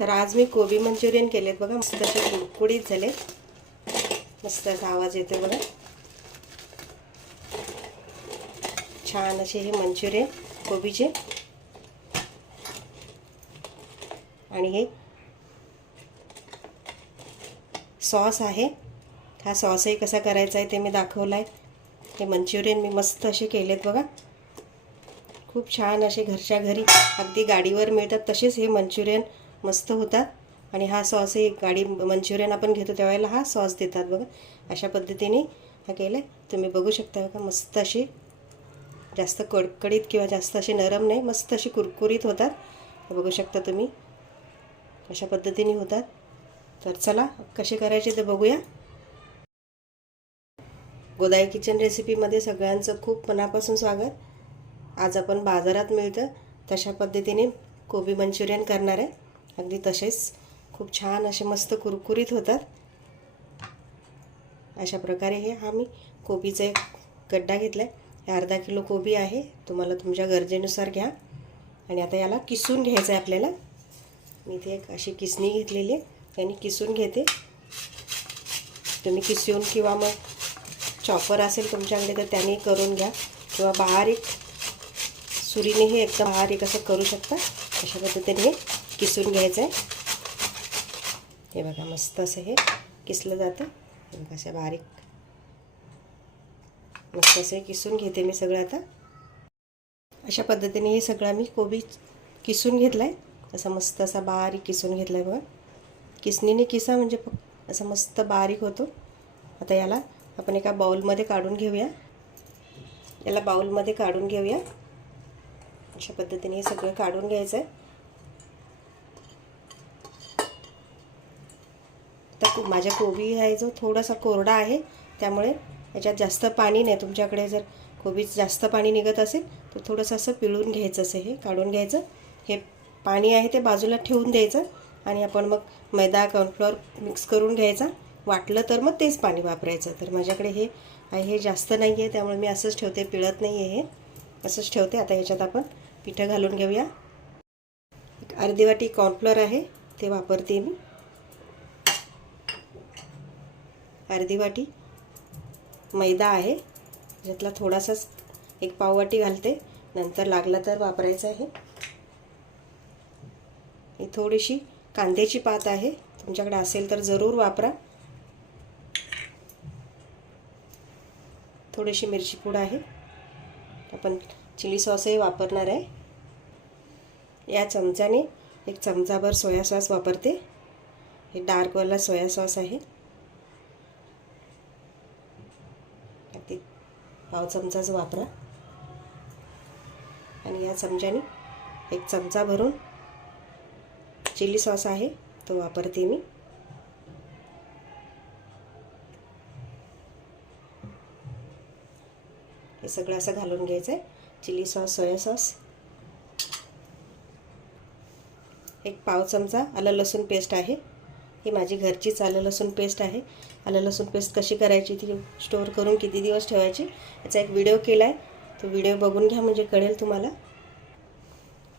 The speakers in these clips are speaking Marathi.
तर आज मी कोबी मंचुरियन केलेत बघा मस्त असे कुडकुडीत झाले. मस्त असा आवाज येतो बघा. छान असे हे मंचुरियन कोबीचे. आणि हे सॉस आहे. हा सॉसही कसा करायचा आहे ते मी दाखवला आहे हे मंचुरियन मी मस्त असे केलेत बघा. खूप छान असे घरच्या घरी अगदी गाडीवर मिळतात तसेच हे मंचुरियन. मस्त होतात आणि हा सॉसही गाडी मंचुरियन आपण घेतो त्यावेळेला हा सॉस देतात बघा. अशा पद्धतीने हा केलं आहे तुम्ही बघू शकता का मस्त अशी जास्त कडकडीत किंवा जास्त असे नरम नाही मस्त अशी कुरकुरीत होतात. बघू शकता तुम्ही. अशा पद्धतीने होतात. तर चला कसे करायचे ते बघूया. गोदाई किचन रेसिपीमध्ये सगळ्यांचं खूप मनापासून स्वागत. आज आपण बाजारात मिळतं तशा पद्धतीने कोबी मंचुरियन करणार आहे. अगदी तसेच. खूप छान असे मस्त कुरकुरीत होतात. अशा प्रकारे हे हा मी कोबीचा एक गड्डा घेतला आहे अर्धा किलो कोबी आहे. तुम्हाला तुमच्या गरजेनुसार घ्या. आणि आता याला किसून घ्यायचं आहे आपल्याला. मी इथे एक अशी किसणी घेतलेली आहे. त्यांनी किसून घेते. तुम्ही किसून किंवा मग चॉपर असेल तुमच्याकडे तर त्याने करून घ्या. किंवा बारीक सुरीनेही एकदम बारीक असं करू शकता. अशा पद्धतीने किसून घ्यायचं आहे हे बघा मस्त असं हे किसलं जातं. हे बघा असं बारीक मस्त असं हे किसून घेते मी सगळं आता. अशा पद्धतीने हे सगळं मी कोबी किसून घेतला आहे असा मस्त असा बारीक किसून घेतला आहे बघा. किसणीने किसा म्हणजे असं मस्त बारीक होतो. आता याला आपण एका बाउलमध्ये काढून घेऊया. याला बाउलमध्ये काढून घेऊया. अशा पद्धतीने हे सगळं काढून घ्यायचं आहे तर माझ्या कोबी आहे जो थोडासा कोरडा आहे त्यामुळे याच्यात जास्त पाणी नाही. तुमच्याकडे जर कोबीत जास्त पाणी निघत असेल तर थोडंसं असं पिळून घ्यायचं असं हे काढून घ्यायचं. हे पाणी आहे ते बाजूला ठेवून द्यायचं आणि आपण मग मैदा कॉर्नफ्लॉवर मिक्स करून घ्यायचा. वाटलं तर मग तेच पाणी वापरायचं. तर माझ्याकडे हे आहे हे जास्त नाही आहे त्यामुळे मी असंच ठेवते पिळत नाही आहे हे. असंच ठेवते. आता ह्याच्यात आपण पिठं घालून घेऊया. एक अर्धी वाटी कॉर्नफ्लॉवर आहे ते वापरते मी. अर्धी वाटी मैदा आहे. ज्यातला थोडासाच एक पाववाटी घालते. नंतर लागला तर वापरायचं आहे. ही थोडीशी कांद्याची पात आहे. तुमच्याकडे असेल तर जरूर वापरा. थोडीशी मिरची पूड आहे. आपण चिली सॉसही वापरणार आहे. या चमच्याने एक चमचाभर सोया सॉस वापरते. हे डार्कवाला सोया सॉस आहे अगदी पाव चमचाच वापरा. आणि या चमच्याने एक चमचा भरून चिली सॉस आहे तो वापरते मी. हे सगळं असं घालून घ्यायचं आहे चिली सॉस सोया सॉस. एक पाव चमचा आलं लसूण पेस्ट आहे. ही माझी घरचीच आलं लसूण पेस्ट आहे. आलं लसूण पेस्ट कशी करायची ती स्टोअर करून किती दिवस ठेवायची याचा एक व्हिडिओ केला आहे तो व्हिडिओ बघून घ्या म्हणजे कळेल तुम्हाला.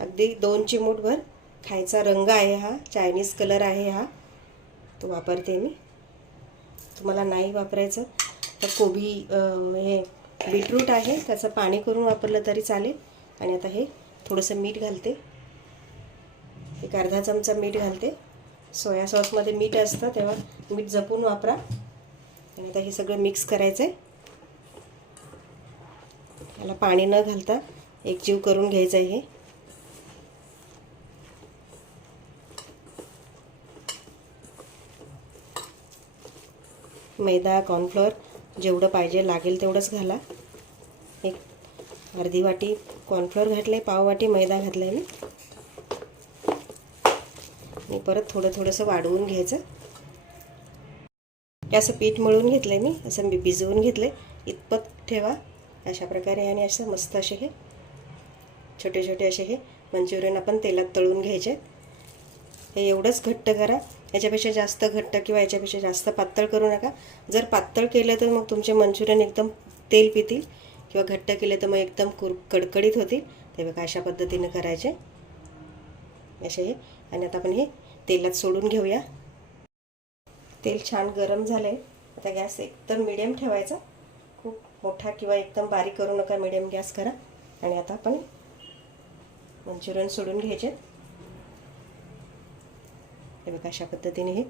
अगदी दोन चिमूटभर खायचा रंग आहे हा चायनीज कलर आहे हा. तो वापरते मी. तुम्हाला नाही वापरायचं तर कोबी हे बीटरूट आहे त्याचं पाणी करून वापरलं तरी चालेल. आणि आता हे थोडंसं मीठ घालते. एक अर्धा चमचा मीठ घालते. सोया सॉसमध्ये मीठ असतं तेव्हा मीठ जपून वापरा. आणि आता हे सगळं मिक्स करायचं आहे याला पाणी न घालता एकजीव करून घ्यायचं आहे हे. मैदा कॉर्नफ्लोअर जेवढं पाहिजे लागेल तेवढंच घाला. एक अर्धी वाटी कॉर्नफ्लोअर घातले पाव वाटी मैदा घातला आहे मी. आणि परत थोडं थोडंसं वाढवून घ्यायचं. हे असं पीठ मळून घेतलं आहे मी असं मी भिजवून घेतलं आहे इतपत ठेवा. अशा प्रकारे आणि असं मस्त असे हे छोटे छोटे असे हे मंचुरियन आपण तेलात तळून घ्यायचे. हे एवढंच घट्ट करा. याच्यापेक्षा जास्त घट्ट किंवा याच्यापेक्षा जास्त पातळ करू नका. जर पातळ केलं तर मग तुमचे मंचुरियन एकदम तेल पितील किंवा घट्ट केले तर मग एकदम कुर कडकडीत होतील. ते बघा अशा पद्धतीनं करायचे. असे हे. आणि आता आपण हे तेलात सोडून घेऊया. तेल छान गरम झालं आहे आता गॅस एकदम मिडियम ठेवायचा. खूप मोठा किंवा एकदम बारीक करू नका मिडियम गॅस करा. आणि आता आपण मंचुरियन सोडून घ्यायचे. हे बघा अशा पद्धतीने हे.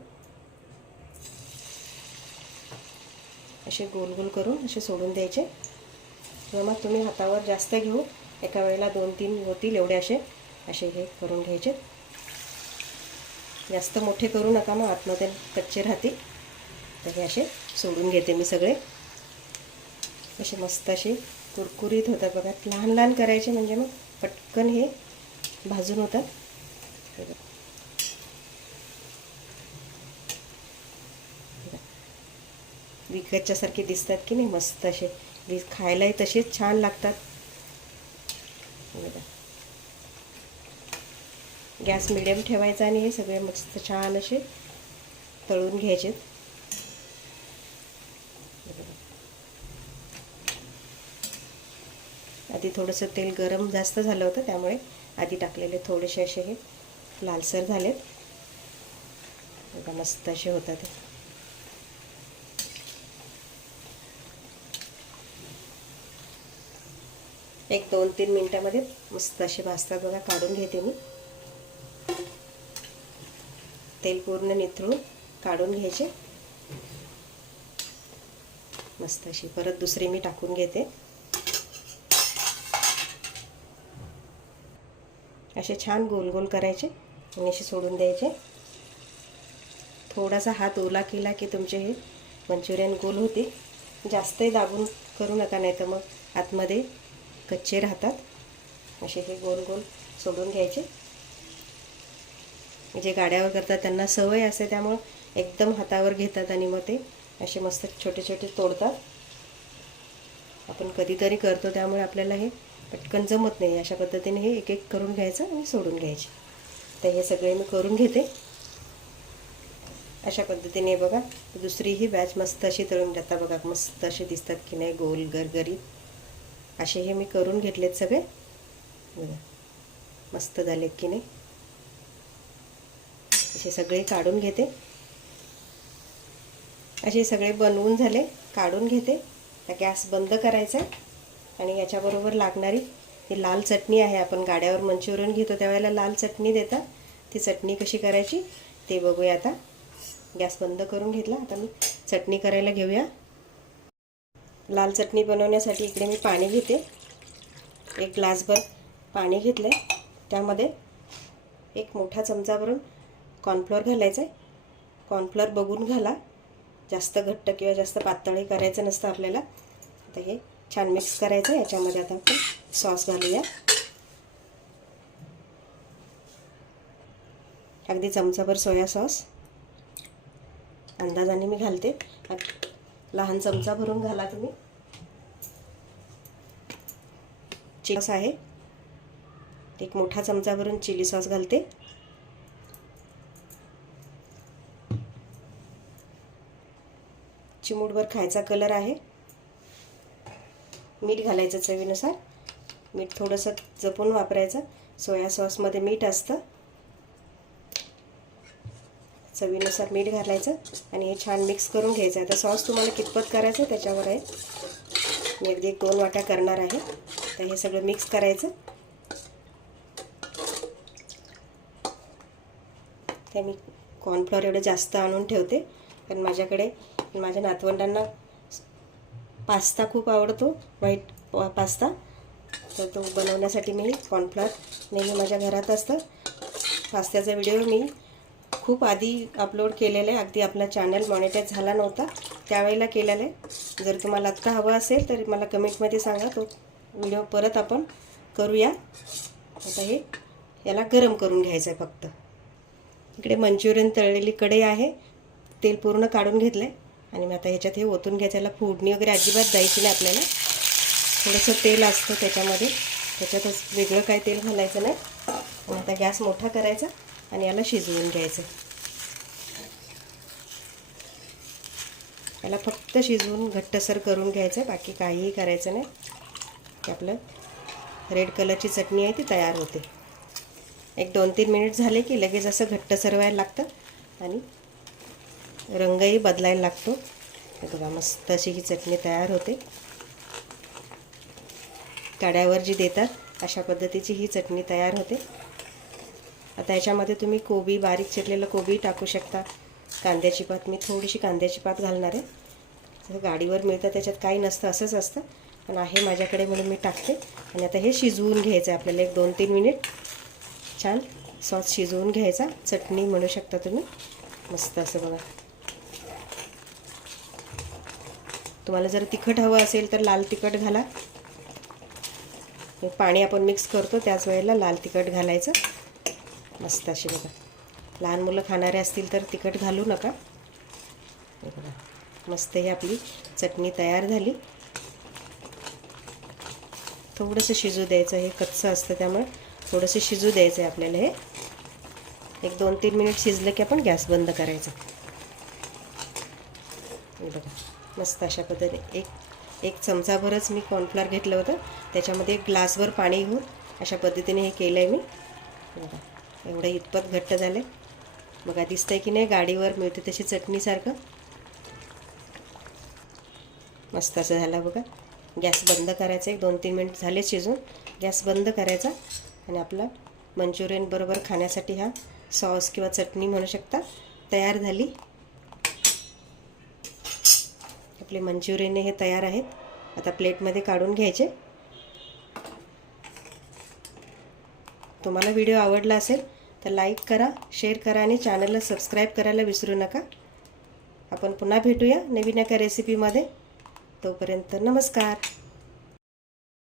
असे गोल गोल करून असे सोडून द्यायचे. किंवा मग तुम्ही हातावर जास्त घेऊ. एका वेळेला दोन तीन होतील एवढे असे. असे हे करून घ्यायचे. जास्त मोठे करू नका मग आतमध्ये कच्चे राहतील. तर हे असे सोडून घेते मी सगळे. असे मस्त असे कुरकुरीत होतात बघा. लहान लहान करायचे म्हणजे मग पटकन हे भाजून होतात. विकतच्यासारखे दिसतात की नाही? मस्त असे. खायलाही तसेच छान लागतात. बघा. गॅस मिडियम ठेवायचा आणि हे सगळे मस्त छान असे तळून घ्यायचे. आधी थोडंसं तेल गरम जास्त झालं होतं त्यामुळे आधी टाकलेले थोडेसे असे हे लालसर झालेत. बघा मस्त असे होतात ते एक दोन तीन मिनटामध्ये मस्त असे भाजतात बघा काढून घेते मी. तेल पूर्ण निथळून काढून घ्यायचे. मस्त अशी. परत दुसरी मी टाकून घेते. असे छान गोल गोल करायचे आणि असे सोडून द्यायचे. थोडासा हात ओला केला की तुमचे हे मंचुरियन गोल होते जास्तही दाबून करू नका नाही तर मग आतमध्ये कच्चे राहतात. असे हे गोल गोल सोडून घ्यायचे. जे गाड्यावर करतात त्यांना सवय असते त्यामुळं एकदम हातावर घेतात आणि मग ते असे मस्त छोटे छोटे तोडतात. आपण कधीतरी करतो त्यामुळे आपल्याला हे पटकन जमत नाही. अशा पद्धतीने हे एक एक करून घ्यायचं आणि सोडून घ्यायचे. तर हे सगळे मी करून घेते. अशा पद्धतीने बघा दुसरी ही बॅच मस्त अशी तळून जातात बघा मस्त असे दिसतात की नाही गोल गरगरीत. असे हे मी करून घेतलेत सगळे. बघा मस्त झालेत की नाही. असे सगळे काढून घेते. असे सगळे बनवून झाले काढून घेते. तर गॅस बंद करायचा आणि याच्याबरोबर लागणारी ही लाल चटणी आहे आपण गाड्यावर मंचुरियन घेतो त्यावेळेला लाल चटणी देतात. ती चटणी कशी करायची ते बघूया आता. गॅस बंद करून घेतला आता मी चटणी करायला घेऊया. लाल चटणी बनवण्यासाठी इकडे मी पाणी घेते. एक ग्लासभर पाणी घेतलं आहे त्यामध्ये एक मोठा चमचा भरून कॉर्नफ्लोअर घालायचं आहे कॉर्नफ्लोअर बघून घाला. जास्त घट्ट किंवा जास्त पातळी करायचं नसतं आपल्याला. आता हे छान मिक्स करायचं आहे याच्यामध्ये आता आपण सॉस घालूया. अगदी चमचाभर सोया सॉस अंदाजाने मी घालते. लहान चमचा भरून घाला तुम्ही. चिली सॉस आहे. एक मोठा चमचा भरून चिली सॉस घालते. चिमूटभर खायचा कलर आहे. मीठ घालायचं चवीनुसार. मीठ थोडंसं जपून वापरायचं. सोया सॉसमध्ये मीठ असतं. चवीनुसार मीठ घालायचं आणि हे छान मिक्स करून घ्यायचं. आता सॉस तुम्हाला कितपत करायचं त्याच्यावर आहे. मी अगदी एक दोन वाट्या करणार आहे. तर हे सगळं मिक्स करायचं. ते मी कॉर्नफ्लॉवर एवढं जास्त आणून ठेवते. कारण माझ्याकडे माझ्या नातवंडांना पास्ता खूप आवडतो व्हाईट पास्ता. तर तो बनवण्यासाठी मी कॉर्नफ्लॉवर नेहमी माझ्या घरात असतं. पास्त्याचा व्हिडिओ मी खूप आधी अपलोड केलेला आहे. अगदी आपला चॅनल मॉनिटाईज झाला नव्हता. त्यावेळेला केलेला आहे. जर तुम्हाला आत्ता हवं असेल तर मला कमेंटमध्ये सांगा. तो व्हिडिओ परत आपण करूया. आता हे याला गरम करून घ्यायचं आहे फक्त. इकडे मंचुरियन तळलेली कढई आहे. तेल पूर्ण काढून घेतलं आहे आणि मग आता ह्याच्यात हे ओतून घ्यायच्याला फोडणी वगैरे अजिबात द्यायची नाही आपल्याला. थोडंसं तेल असतं त्याच्यामध्ये. त्याच्यातच वेगळं काय तेल घालायचं नाही. आणि आता गॅस मोठा करायचा आणि याला शिजवून घ्यायचं. याला फक्त शिजवून घट्टसर करून घ्यायचं आहे बाकी काहीही करायचं नाही. की आपलं रेड कलरची चटणी आहे ती तयार होते. एक दोन तीन मिनिट झाले की लगेच असं घट्ट सरवायला लागतं आणि रंगही बदलायला लागतो. हे बघा मस्त अशी ही चटणी तयार होते. कड्यावर जी देतात अशा पद्धतीची ही चटणी तयार होते. आता याच्यामध्ये तुम्ही कोबी बारीक चिरलेलं कोबी टाकू शकता. कांद्याची पात मी थोडीशी कांद्याची पात घालणार आहे. जसं गाडीवर मिळतं त्याच्यात काही नसतं असंच असतं. पण आहे माझ्याकडे म्हणून मी टाकते. आणि आता हे शिजवून घ्यायचं आहे आपल्याला एक दोन तीन मिनिट. छान सॉस शिजवून घ्यायचा. चटणी म्हणू शकता तुम्ही. मस्त असं बघा. तुम्हाला जर तिखट हवं असेल तर लाल तिखट घाला. पाणी आपण मिक्स करतो त्याच वेळेला लाल तिखट घालायचं. मस्त अशी बघा. लहान मुलं खाणारे असतील तर तिखट घालू नका. हे बघा. मस्त ही आपली चटणी तयार झाली. थोडंसं शिजू द्यायचं हे कच्चं असतं त्यामुळे थोडंसं शिजू द्यायचं आहे आपल्याला हे. एक दोन तीन मिनिट शिजलं की आपण गॅस बंद करायचा. हे बघा. मस्त अशा पद्धतीने. एक एक चमचाभरच मी कॉर्नफ्लॉर घेतलं होतं. त्याच्यामध्ये एक ग्लासभर पाणी घेऊन अशा पद्धतीने हे केलं आहे मी. बघा एवढं इतपत घट्ट झालं आहे बघा दिसतंय की नाही गाडीवर मिळते तशी चटणीसारखं. मस्त असं झालं बघा. गॅस बंद करायचा एक दोन तीन मिनिट झाले शिजून. गॅस बंद करायचा आणि आपला मंचुरियन बरोबर खाण्यासाठी हा सॉस किंवा चटणी म्हणू शकता तयार झाली. आपले मंचुरियन हे तयार आहेत. आता प्लेटमध्ये काढून घ्यायचे. तुम्हाला व्हिडिओ आवडला असेल तर लाईक करा शेअर करा आणि चॅनलला सबस्क्राईब करायला विसरू नका. आपण पुन्हा भेटूया नवीन एका रेसिपीमध्ये. तोपर्यंत नमस्कार.